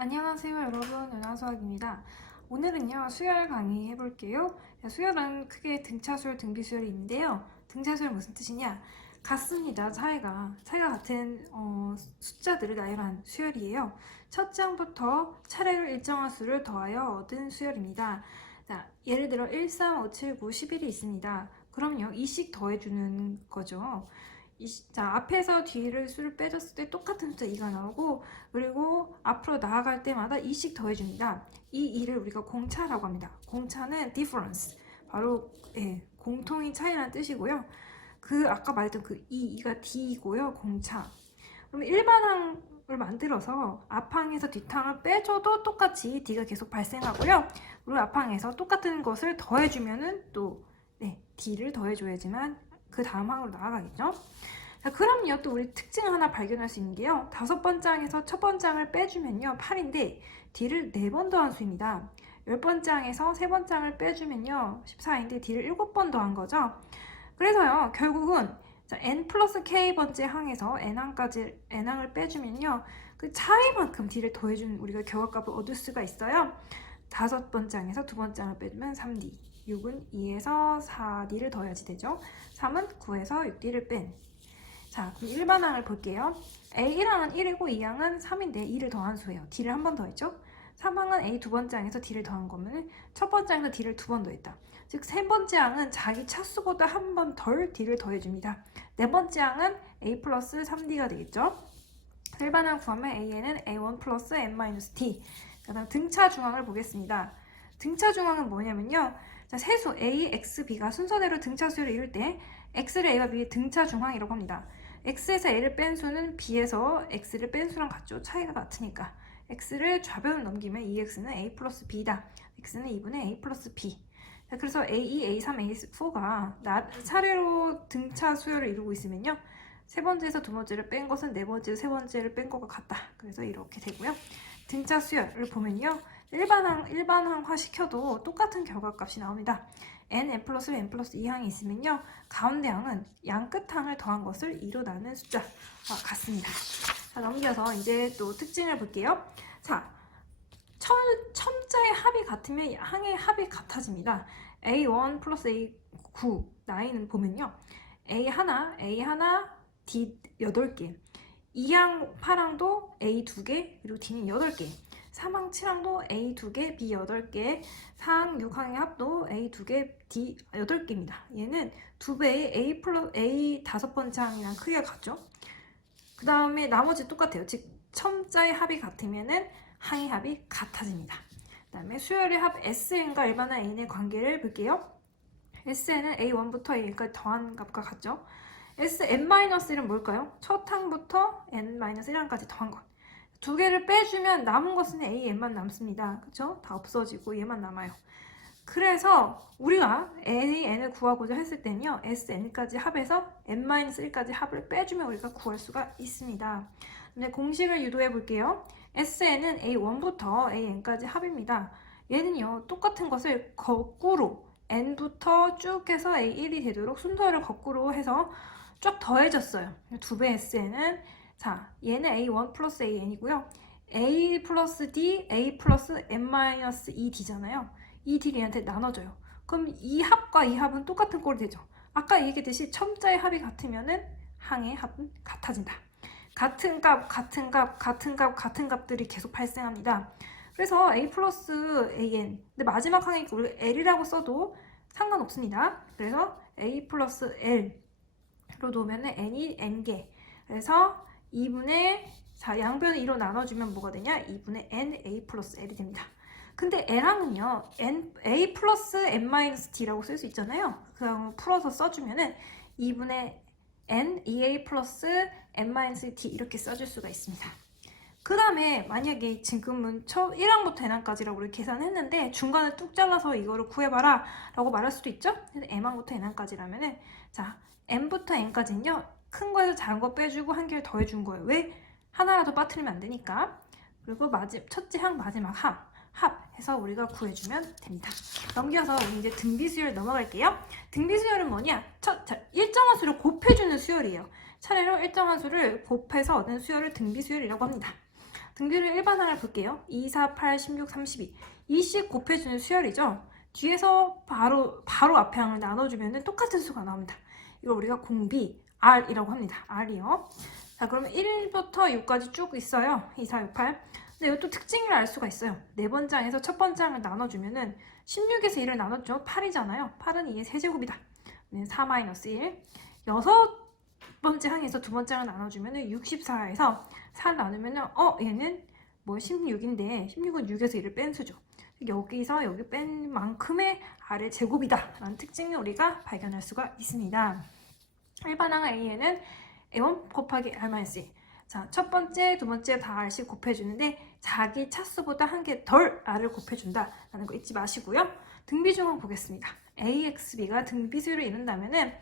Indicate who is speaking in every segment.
Speaker 1: 안녕하세요 여러분. 은하수학입니다. 오늘은요 수열 강의 해볼게요. 수열은 크게 등차수열 등비수열이 있는데요. 등차수열 무슨 뜻이냐? 같습니다. 차이가 차이가 같은 어, 숫자들을 나열한 수열이에요. 첫 장부터 차례로 일정한 수를 더하여 얻은 수열입니다. 자, 예를 들어 1, 3, 5, 7, 9, 11이 있습니다. 그럼요 2씩 더해주는 거죠 이, 자, 앞에서 뒤를 수를 빼줬을 때 똑같은 숫자 2가 나오고 그리고 앞으로 나아갈 때마다 2씩 더해줍니다. 이 2를 우리가 공차라고 합니다. 공차는 difference, 바로 예, 공통인 차이라는 뜻이고요. 그 아까 말했던 그 2, 2가 D이고요. 공차. 그럼 일반항을 만들어서 앞항에서 뒷항을 빼줘도 똑같이 D가 계속 발생하고요. 그리고 앞항에서 똑같은 것을 더해주면은 또 네, D를 더해줘야지만 그 다음 항으로 나아가겠죠. 자, 그럼요. 또 우리 특징 하나 발견할 수 있는 게요. 다섯 번째 항에서 첫 번째 항을 빼주면요. 8인데 D를 네 번 더한 수입니다. 열 번째 항에서 세 번째 항을 빼주면요. 14인데 D를 일곱 번 더한 거죠. 그래서요. 결국은 자, n 플러스 k 번째 항에서 n 항까지 n 항을 빼주면요. 그 차이만큼 D를 더해준 우리가 결과값을 얻을 수가 있어요. 다섯 번째 항에서 두 번째 항을 빼주면 3D. 6은 2에서 4D를 더해야지 되죠. 3은 9에서 6D를 뺀. 자, 그럼 일반항을 볼게요. A1항은 1이고 2항은 3인데 2를 더한 수예요. D를 한 번 더했죠? 3항은 A 두 번째 항에서 D를 더한 거면 첫 번째 항에서 D를 두 번 더했다. 즉, 세 번째 항은 자기 차수보다 한 번 덜 D를 더해줍니다. 네 번째 항은 A 플러스 3D가 되겠죠? 일반항 구하면 AN은 A1 플러스 N-D. 그 다음 등차 중앙을 보겠습니다. 등차 중앙은 뭐냐면요. 자, 세수 A, X, B가 순서대로 등차 수를 이룰 때 X를 A와 B의 등차 중앙이라고 합니다. X에서 A를 뺀 수는 B에서 X를 뺀 수랑 같죠. 차이가 같으니까. X를 좌변을 넘기면 2X는 A 플러스 B다. X는 2분의 A 플러스 B. 자, 그래서 A2, A3, A4가 나, 차례로 등차 수열을 이루고 있으면요. 세 번째에서 두 번째를 뺀 것은 네 번째에서 세 번째를 뺀 것과 같다. 그래서 이렇게 되고요. 등차 수열을 보면요. 일반항, 일반항화 시켜도 똑같은 결과값이 나옵니다. n, n 플러스 n 플러스 2항이 있으면요. 가운데 항은 양 끝항을 더한 것을 2로 나눈 숫자와 같습니다. 자, 넘겨서 이제 또 특징을 볼게요. 자, 첨, 첨자의 합이 같으면 항의 합이 같아집니다. A1 플러스 A9, 9은 보면요. A 하나, A 하나, D 8개. 2항 8항도 A 2개, 그리고 D는 8개. 3항 7항도 A 2개, B 8개, 4항 6항의 합도 A 2개, D 8개입니다. 얘는 2배의 A 플러스 A 다섯 번째 항이랑 크기가 같죠? 그 다음에 나머지 똑같아요. 즉, 첨자의 합이 같으면은 항의 합이 같아집니다. 그 다음에 수열의 합 SN과 일반한 N의 관계를 볼게요. SN은 A1부터 A까지 더한 값과 같죠? Sn-1은 뭘까요? 첫 항부터 n-1항까지 더한 것. 두 개를 빼주면 남은 것은 a, n만 남습니다. 그쵸? 다 없어지고 얘만 남아요. 그래서 우리가 a, n을 구하고자 했을 때는요. sn까지 합해서 n-1까지 합을 빼주면 우리가 구할 수가 있습니다. 근데 공식을 유도해 볼게요. sn은 a1부터 an까지 합입니다. 얘는요. 똑같은 것을 거꾸로 n부터 쭉 해서 a1이 되도록 순서를 거꾸로 해서 쭉 더해졌어요. 두배 SN은 자 얘는 A1 플러스 AN이고요. A 플러스 D, A 플러스 N-2D잖아요. 이 D를 얘한테 나눠줘요. 그럼 이 합과 이 합은 똑같은 꼴이 되죠. 아까 얘기했듯이 첨자의 합이 같으면은 항의 합은 같아진다. 같은 값, 같은 값, 같은 값, 같은 값들이 계속 발생합니다. 그래서 A 플러스 AN. 근데 마지막 항이니까 우리 L이라고 써도 상관없습니다. 그래서 A 플러스 L. 로 놓으면 n이 n개. 그래서 2분의 자 양변을 2로 나눠주면 뭐가 되냐? 2분의 n a 플러스 l이 됩니다. 근데 n항은요 n a 플러스 n 마이너스 d라고 쓸 수 있잖아요. 그럼 풀어서 써주면은 2분의 n 2a 플러스 n 마이너스 d 이렇게 써줄 수가 있습니다. 그 다음에 만약에 지금은 첫 1항부터 n항까지라고 이렇게 계산했는데 중간을 뚝 잘라서 이거를 구해봐라 라고 말할 수도 있죠? 근데 m항부터 n항까지라면은 자 n부터 n까지는요. 큰 거에서 작은 거 빼주고 한 개를 더해준 거예요. 왜? 하나라도 빠뜨리면 안 되니까. 그리고 마지, 첫째 항 마지막 항 합 해서 우리가 구해주면 됩니다. 넘겨서 우리 이제 등비수열 넘어갈게요. 등비수열은 뭐냐? 첫, 자, 일정한 수를 곱해주는 수열이에요. 차례로 일정한 수를 곱해서 얻은 수열을 등비수열이라고 합니다. 등비를 일반 항을 볼게요. 2, 4, 8, 16, 32. 2씩 곱해주는 수열이죠. 뒤에서 바로 바로 앞에 항을 나눠주면 똑같은 수가 나옵니다. 이걸 우리가 공비 R이라고 합니다. R이요. 자, 그러면 1부터 6까지 쭉 있어요. 2, 4, 6, 8. 근데 이것도 특징을 알 수가 있어요. 네 번째 항에서 첫 번째 항을 나눠주면은 16에서 1을 나눴죠. 8이잖아요. 8은 2의 세제곱이다. 네, 4 마이너스 1. 여섯 번째 항에서 두 번째 항을 나눠주면은 64에서 4를 나누면은 어 얘는 뭐 16인데 16은 6에서 1을 뺀 수죠. 여기서 여기 뺀 만큼의 아래 제곱이다 라는 특징을 우리가 발견할 수가 있습니다. 일반항 A에는 A1 곱하기 R-2 자, 첫 번째, 두 번째 다 R씩 곱해주는데 자기 차수보다 한 개 덜 R을 곱해준다 라는 거 잊지 마시고요. 등비중항 보겠습니다. AXB가 등비수를 이룬다면 은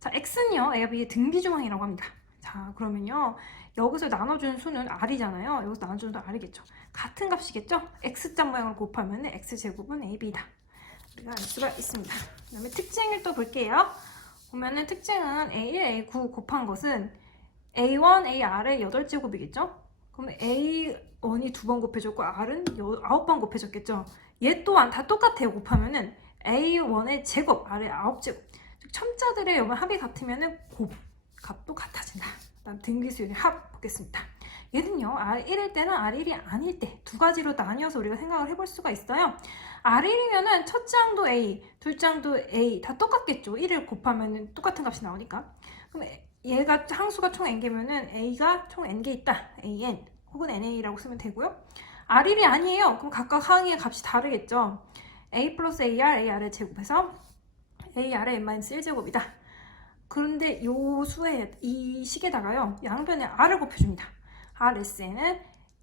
Speaker 1: 자, X는요, A와 B의 등비중항이라고 합니다. 자, 그러면요, 여기서 나눠주는 수는 R이잖아요. 여기서 나눠주는 수는 R이겠죠. 같은 값이겠죠? X자 모양을 곱하면 X제곱은 AB다. 우리가 알 수가 있습니다. 그 다음에 특징을 또 볼게요. 보면은 특징은 A1, A9 곱한 것은 A1, AR의 8제곱이겠죠? 그럼 A1이 두 번 곱해졌고 R은 9번 곱해졌겠죠? 얘 또한 다 똑같아요. 곱하면은 A1의 제곱, R의 9제곱. 즉 첨자들의 합이 같으면은 곱, 값도 같아진다. 다음 등비수열의 합 보겠습니다. 얘는요, R1일 때는 R1이 아닐 때 두 가지로 나뉘어서 우리가 생각을 해볼 수가 있어요. R1이면은 첫 장도 A, 둘 장도 A 다 똑같겠죠. 1을 곱하면은 똑같은 값이 나오니까. 그럼 얘가 항수가 총 n개면은 A가 총 n개 있다. AN 혹은 NA라고 쓰면 되고요. R1이 아니에요. 그럼 각각 항의 값이 다르겠죠. A 플러스 AR, AR의 제곱해서 AR의 n-1제곱이다. 그런데 요 수에 이 식에다가요. 양변에 R을 곱해줍니다. RSN은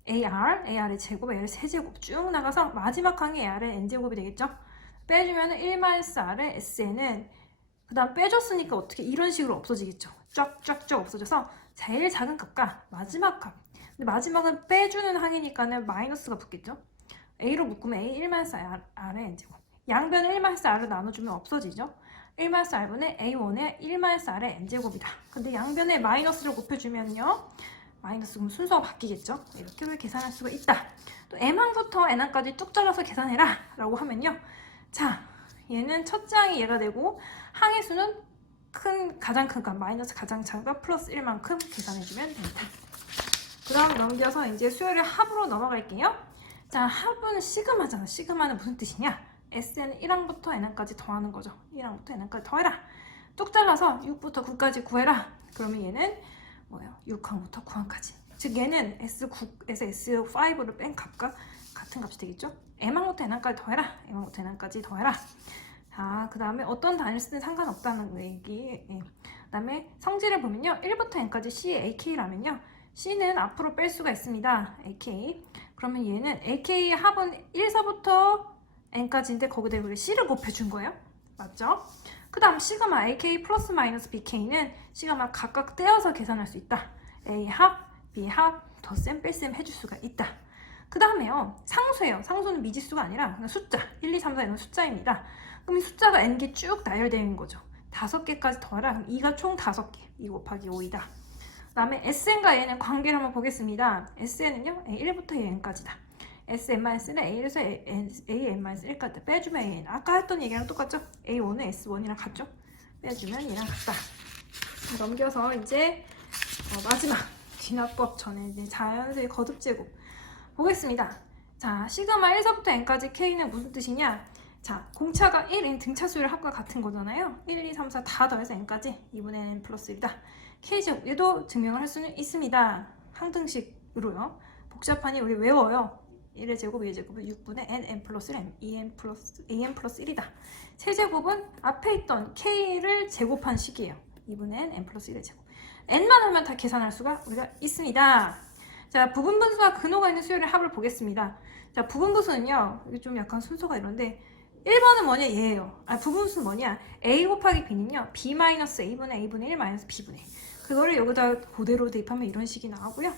Speaker 1: AR, AR의 제곱, AR 세제곱 쭉 나가서 마지막 항이 AR의 n제곱이 되겠죠? 빼주면 1-R의 SN은 그 다음 빼줬으니까 어떻게 이런 식으로 없어지겠죠? 쫙쫙쫙 없어져서 제일 작은 값과 마지막 값 근데 마지막은 빼주는 항이니까는 마이너스가 붙겠죠? A로 묶으면 A 1-R의 n제곱 양변을 1-R로 나눠주면 없어지죠? 1-R분의 A1의 1-R의 n제곱이다 근데 양변에 마이너스를 곱해주면요 마이너스 그럼 순서가 바뀌겠죠? 이렇게 계산할 수가 있다. 또 m항부터 n항까지 뚝 잘라서 계산해라 라고 하면요. 자, 얘는 첫 장이 얘가 되고 항의 수는 큰 가장 큰 값, 마이너스 가장 작은 값 플러스 1만큼 계산해주면 됩니다. 그 다음 넘겨서 이제 수열의 합으로 넘어갈게요. 자, 합은 시그마잖아. 시그마는 무슨 뜻이냐? S는 1항부터 n항까지 더하는 거죠. 1항부터 n항까지 더해라. 뚝 잘라서 6부터 9까지 구해라. 그러면 얘는 뭐예요? 6항부터 9항까지. 즉 얘는 S9에서 S5를 뺀 값과 같은 값이 되겠죠? M항부터 N항까지 더해라. M항부터 N항까지 더해라. 자, 그 다음에 어떤 단위를 쓰든 상관없다는 얘기. 예. 그 다음에 성질을 보면요. 1부터 N까지 C, AK라면요. C는 앞으로 뺄 수가 있습니다. AK. 그러면 얘는 AK의 합은 1서부터 N까지인데 거기다 우리 C를 곱해준 거예요. 맞죠? 그 다음 시그마 AK 플러스 마이너스 BK는 시그마 각각 떼어서 계산할 수 있다. A 합, B 합, 더셈 뺄셈 해줄 수가 있다. 그 다음에요. 상수예요. 상수는 미지수가 아니라 그냥 숫자. 1, 2, 3, 4 이런 숫자입니다. 그럼 이 숫자가 n개 쭉 나열되는 거죠. 다섯 개까지 더하라. 그럼 2가 총 다섯 개. 2 곱하기 5이다. 그 다음에 SN과 A는 관계를 한번 보겠습니다. SN은요. A1부터 AN까지다. SN-는 A에서 AN-1까지 빼주면 AN. 아까 했던 얘기랑 똑같죠? A1은 S1이랑 같죠? 빼주면 얘랑 같다. 넘겨서 이제 어, 마지막 진화법 전에 자연수의 거듭 제곱 보겠습니다. 자, 시그마 1서부터 n까지 k는 무슨 뜻이냐? 자, 공차가 1인 등차수열 합과 같은 거잖아요. 1, 2, 3, 4 다 더해서 n까지 2분의 n 플러스 1이다. k제곱 얘도 증명을 할 수는 있습니다. 항등식으로요. 복잡하니 우리 외워요. 1의 제곱, 2의 제곱은 6분의 n, n 플러스 m, 2n 플러스, an 플러스 1이다. 세제곱은 앞에 있던 k를 제곱한 식이에요. 2분의 n, n 플러스 1의 제곱. n만 하면 다 계산할 수가 우리가 있습니다. 자, 부분 분수와 근호가 있는 수열의 합을 보겠습니다. 자, 부분 분수는요, 이게 좀 약간 순서가 이런데, 1번은 뭐냐, 얘예요. 아, 부분분수는 뭐냐, a 곱하기 b는요, b 마이너스 a분의 a분의 1 마이너스 b분의. 그거를 여기다 그대로 대입하면 이런 식이 나오고요.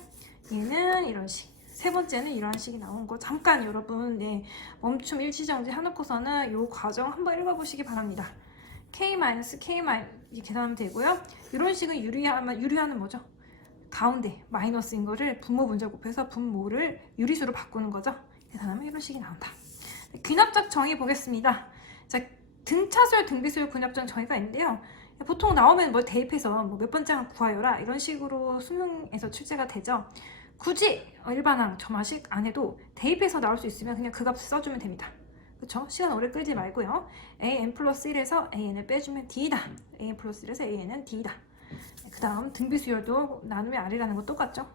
Speaker 1: 얘는 이런 식. 세 번째는 이러한 식이 나온 거 잠깐 여러분 네, 멈춤 일시정지 해놓고서는 이 과정 한번 읽어보시기 바랍니다. k-k- 계산하면 되고요. 이런 식은 유리하면 유리하는 뭐죠? 가운데 마이너스인 거를 분모 분자 곱해서 분모를 유리수로 바꾸는 거죠. 계산하면 이런 식이 나온다. 귀납작 정의 보겠습니다. 자, 등차수열, 등비수열, 귀납작 정의가 있는데요. 보통 나오면 뭐 대입해서 뭐 몇 번째를 구하여라 이런 식으로 수능에서 출제가 되죠. 굳이 일반항 점화식 안 해도 대입해서 나올 수 있으면 그냥 그 값을 써주면 됩니다. 그쵸? 시간 오래 끌지 말고요. an 플러스 1에서 an을 빼주면 d다. an 플러스 1에서 an은 d다. 그 다음 등비수열도 나누면 r이라는 거 똑같죠?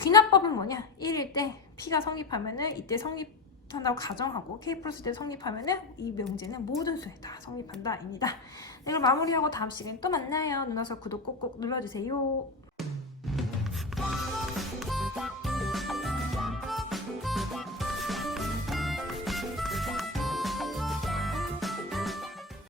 Speaker 1: 귀납법은 뭐냐? 1일 때 p가 성립하면은 이때 성립한다고 가정하고 k 플러스 때 성립하면은 이 명제는 모든 수에 다 성립한다입니다. 네, 그럼 마무리하고 다음 시간에 또 만나요. 누나서 구독 꼭꼭 눌러주세요.